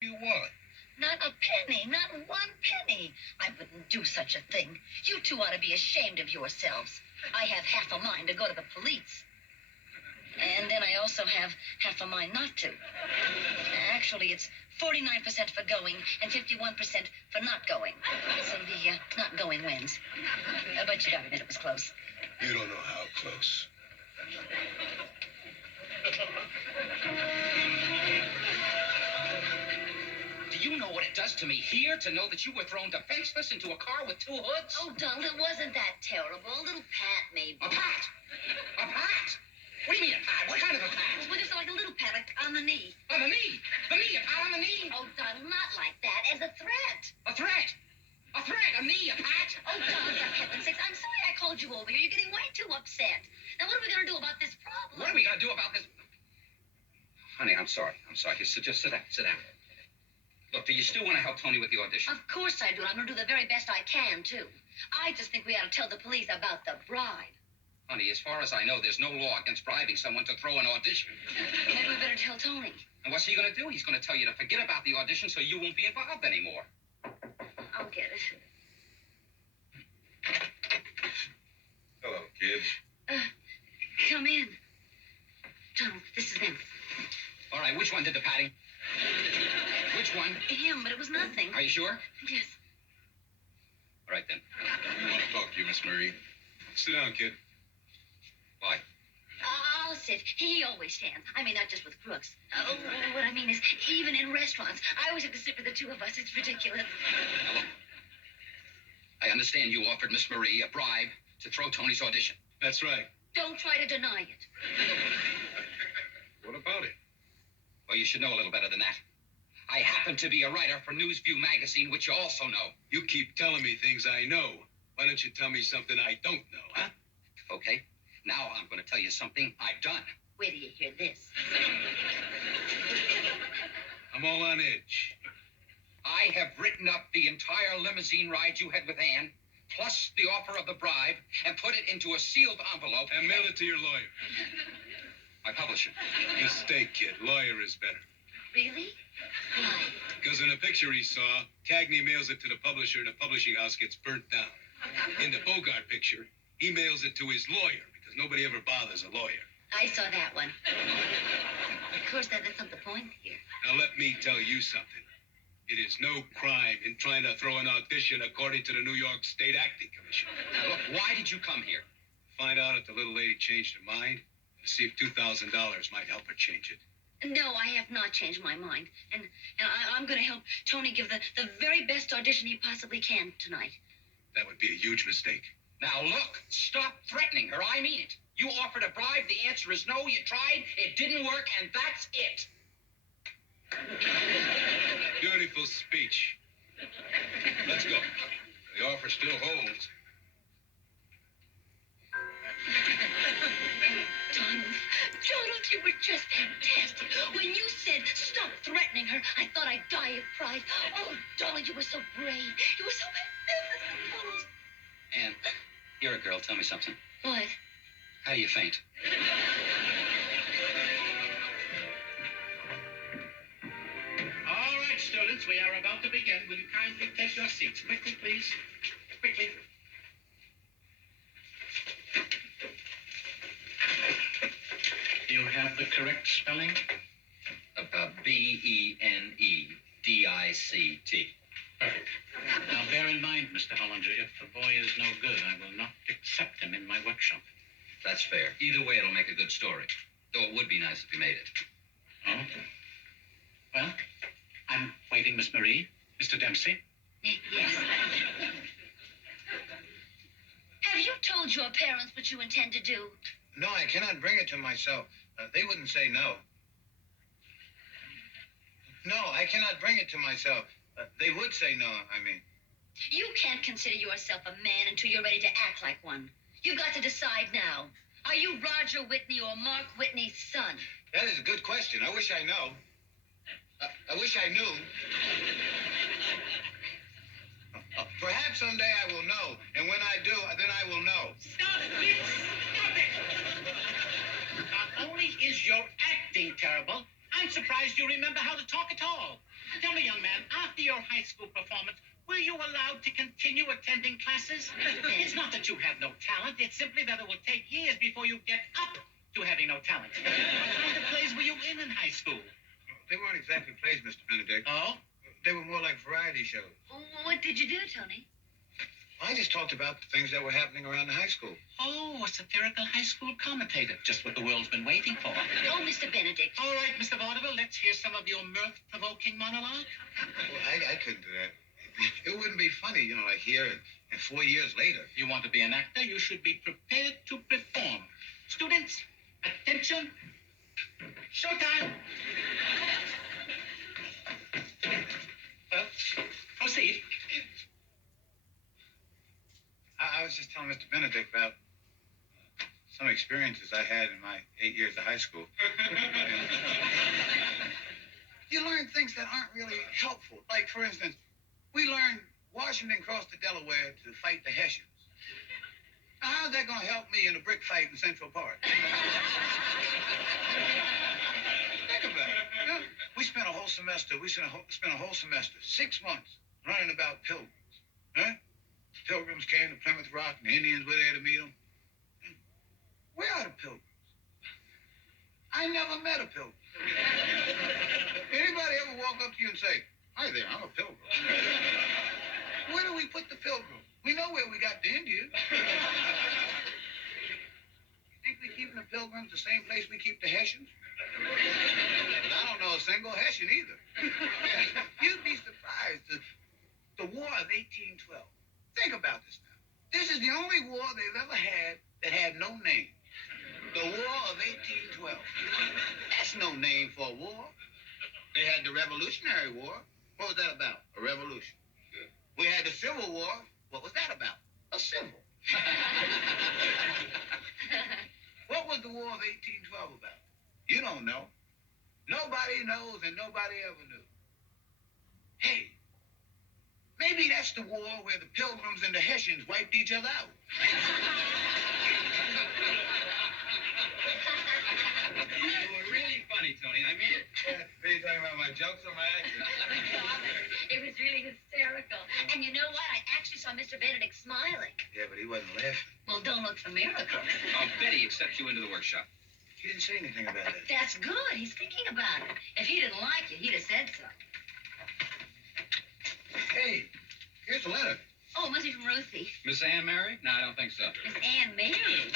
You want? Not a penny, not one penny. I wouldn't do such a thing. You two ought to be ashamed of yourselves. I have half a mind to go to the police. And then I also have half a mind not to. Actually, it's 49% for going and 51% for not going. So the not going wins. But you gotta admit it was close. You don't know how close. Do you know what it does to me here to know that you were thrown defenseless into a car with two hoods? Oh, Donald, it wasn't that terrible. A little pat, maybe. A pat? A pat? What do you mean a pat? What kind of a pat? Well, just like a little pat, like on the knee. On the knee? The knee? A pat on the knee? Oh, Donald, not like that. As a threat. A threat? A threat? A knee? A pat? Oh, Donald, for heaven's sakes, I'm sorry I called you over here. You're getting way too upset. Now, what are we going to do about this problem? What are we going to do about this? Honey, I'm sorry. Just sit down. Sit down. Look, do you still want to help Tony with the audition? Of course I do. I'm going to do the very best I can, too. I just think we ought to tell the police about the bride. Honey, as far as I know, there's no law against bribing someone to throw an audition. Maybe we better tell Tony. And what's he going to do? He's going to tell you to forget about the audition so you won't be involved anymore. I'll get it. Hello, kid. Come in. Donald, this is them. All right, which one did the patting? Which one? Him, but it was nothing. Are you sure? Yes. All right, then. I want to talk to you, Miss Marie. Sit down, kid. Why? I'll sit. He always stands. I mean, not just with crooks. What I mean is, even in restaurants, I always have to sit for the two of us. It's ridiculous. Now, look. I understand you offered Miss Marie a bribe to throw Tony's audition. That's right. Don't try to deny it. What about it? Well, you should know a little better than that. I happen to be a writer for Newsview magazine, which you also know. You keep telling me things I know. Why don't you tell me something I don't know, huh? Okay. Now I'm going to tell you something I've done. Wait till you hear this. I'm all on edge. I have written up the entire limousine ride you had with Ann, plus the offer of the bribe, and put it into a sealed envelope. And mail it to your lawyer. My publisher. Mistake, kid. Lawyer is better. Really? Why? Because in a picture he saw, Cagney mails it to the publisher and the publishing house gets burnt down. In the Bogart picture, he mails it to his lawyer because nobody ever bothers a lawyer. I saw that one. Of course, that's not the point here. Now let me tell you something. It is no crime in trying to throw an audition according to the New York State Acting Commission. Now, look, why did you come here? Find out if the little lady changed her mind and see if $2,000 might help her change it. No, I have not changed my mind. And I'm going to help Tony give the very best audition he possibly can tonight. That would be a huge mistake. Now, look, stop threatening her. I mean it. You offered a bribe. The answer is no. You tried. It didn't work, and that's it. Beautiful speech. Let's go. The offer still holds. Donald, you were just fantastic. When you said stop threatening her, I thought I'd die of pride. Oh, Donald, you were so brave. You were so magnificent. Ann, you're a girl. Tell me something. What? How do you faint? All right, students, we are about to begin. Will you kindly take your seats? Quickly, please. Quickly. Do you have the correct spelling? B-E-N-E-D-I-C-T. Perfect. Now, bear in mind, Mr. Hollinger, if the boy is no good, I will not accept him in my workshop. That's fair. Either way, it'll make a good story. Though it would be nice if you made it. Oh? Well, I'm waiting, Miss Marie. Mr. Dempsey? Yes. Have you told your parents what you intend to do? No, I cannot bring it to myself. They wouldn't say no. No, I cannot bring it to myself. They would say no, I mean. You can't consider yourself a man until you're ready to act like one. You've got to decide now. Are you Roger Whitney or Mark Whitney's son? That is a good question. I wish I know. I wish I knew. Perhaps someday I will know. And when I do, then I will know. Stop it, please! Stop it! Not only is your acting terrible, I'm surprised you remember how to talk at all. Tell me your high school performance, were you allowed to continue attending classes? It's not that you have no talent. It's simply that it will take years before you get up to having no talent. What kind of plays were you in high school? They weren't exactly plays, Mr. Benedict. Oh? They were more like variety shows. What did you do, Tony? I just talked about the things that were happening around the high school. Oh, a satirical high school commentator. Just what the world's been waiting for. Oh, Mr. Benedict. All right, Mr. Vaudeville, let's hear some of your mirth-provoking monologue. Well, I couldn't do that. It wouldn't be funny, you know, like here and 4 years later. You want to be an actor, you should be prepared to perform. Students, attention. Showtime. Well, proceed. I was just telling Mr. Benedict about some experiences I had in my 8 years of high school. You learn things that aren't really helpful. Like, for instance, we learned Washington crossed the Delaware to fight the Hessians. Now, how's that going to help me in a brick fight in Central Park? Think about it. You know, we spent a whole semester, 6 months, learning about pilgrims. Huh? Pilgrims came to Plymouth Rock, and the Indians were there to meet them. Where are the pilgrims? I never met a pilgrim. Anybody ever walk up to you and say, "Hi there, I'm a pilgrim"? Where do we put the pilgrim? We know where we got the Indians. You think we keeping the pilgrims the same place we keep the Hessians? But I don't know a single Hessian either. You'd be surprised. The War of 1812. Think about this now. This is the only war they've ever had that had no name. The War of 1812. That's no name for a war. They had the Revolutionary War. What was that about? A revolution. We had the Civil War. What was that about? A civil. What was the War of 1812 about? You don't know. Nobody knows and nobody ever knew. Hey, maybe that's the war where the Pilgrims and the Hessians wiped each other out. You were really funny, Tony. I mean it. Are you talking about my jokes or my acting? It was really hysterical. And you know what? I actually saw Mr. Benedict smiling. Yeah, but he wasn't laughing. Well, don't look for miracles. Betty accepts you into the workshop. He didn't say anything about that. That's good. He's thinking about it. If he didn't like you, he'd have said so. Hey, here's a letter. Oh, it must be from Ruthie. Miss Anne Mary? No, I don't think so. Miss Anne Mary.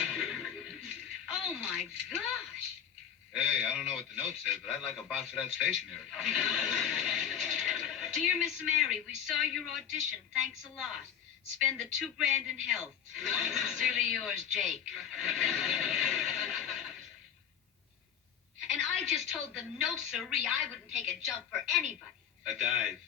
Oh, my gosh. Hey, I don't know what the note says, but I'd like a box of that stationery. Dear Miss Mary, we saw your audition. Thanks a lot. Spend the $2,000 in health. Sincerely yours, Jake. And I just told them, no siree, I wouldn't take a jump for anybody. A dive.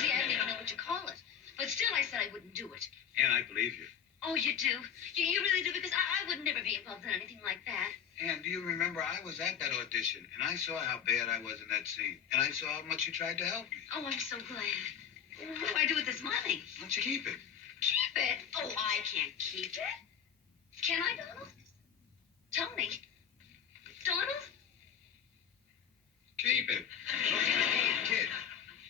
See, I didn't even know what you call it. But still, I said I wouldn't do it. Anne, I believe you. Oh, you do? You really do? Because I would never be involved in anything like that. Anne, do you remember I was at that audition, and I saw how bad I was in that scene, and I saw how much you tried to help me. Oh, I'm so glad. What do I do with this money? Why don't you keep it? Keep it? Oh, I can't keep it. Can I, Donald? Tony? Donald? Keep it. Kid,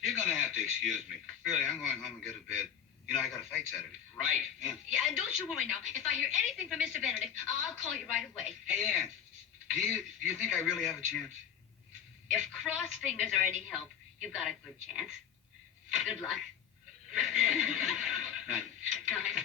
you're going to have to excuse me. Really, I'm going home and go to bed. You know, I got a fight Saturday. Right. Yeah, and don't you worry now. If I hear anything from Mr. Benedict, I'll call you right away. Hey, Anne, do you think I really have a chance? If cross fingers are any help, you've got a good chance. Good luck. Night. Night.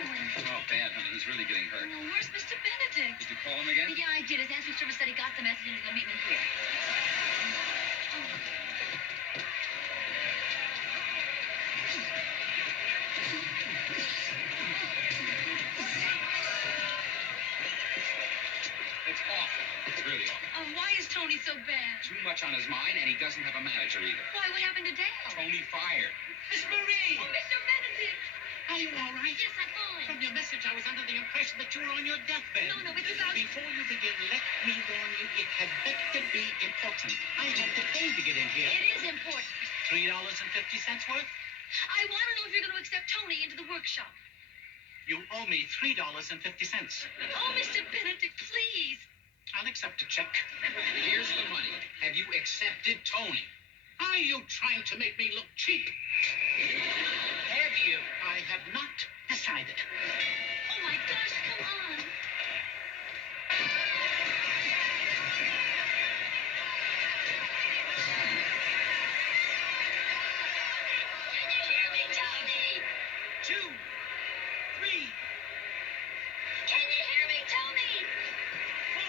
doing? Oh, bad, honey. He's really getting hurt. Oh, where's Mr. Benedict? Did you call him again? Yeah, I did. His answering service said he got the message and he's going to meet me here. It's awful. It's really awful. Why is Tony so bad? Too much on his mind, and he doesn't have a manager either. Why, what happened to Dale? Tony fired. Miss Marie! Oh, Mr. Benedict! Are you all right? Yes, I'm fine. From your message, I was under the impression that you were on your deathbed. No, it's about... Before you begin, let me warn you, it had better be important. I had to pay to get in here. It is important. $3.50 worth? I want to know if you're going to accept Tony into the workshop. You owe me $3.50. Oh, Mr. Benedict, please. I'll accept a check. Here's the money. Have you accepted Tony? Are you trying to make me look cheap? Have you? I have not decided. Oh, my gosh, come on. Can you hear me, Tony? 2, 3, Can you hear me, Tony? 4,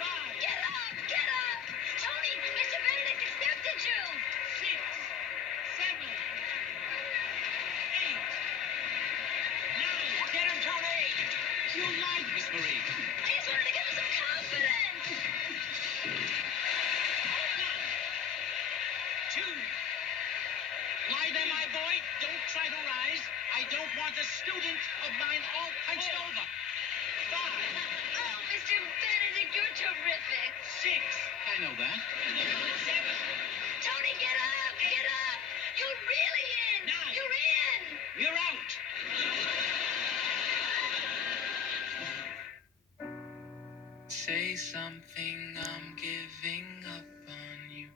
5, Get up, get up. Tony, Mr. Benedict accepted you. 6, 7, 8, 9. Get him, Tony! You lied, Miss Marie. I just wanted to give him some confidence. 1, 2. Lie there, my boy. Don't try to rise. I don't want a student of mine all punched over. 5, Oh, Mr. Benedict, you're terrific. 6. I know that. 7. Tony, get up, get up. You're really in. Nine. You're in. You're out. Say something, I'm giving up on you.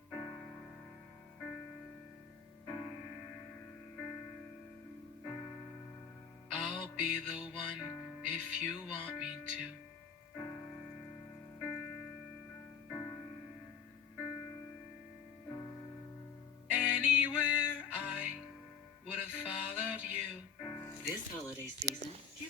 I'll be the one if you want me to. Anywhere I would have followed you. This holiday season, give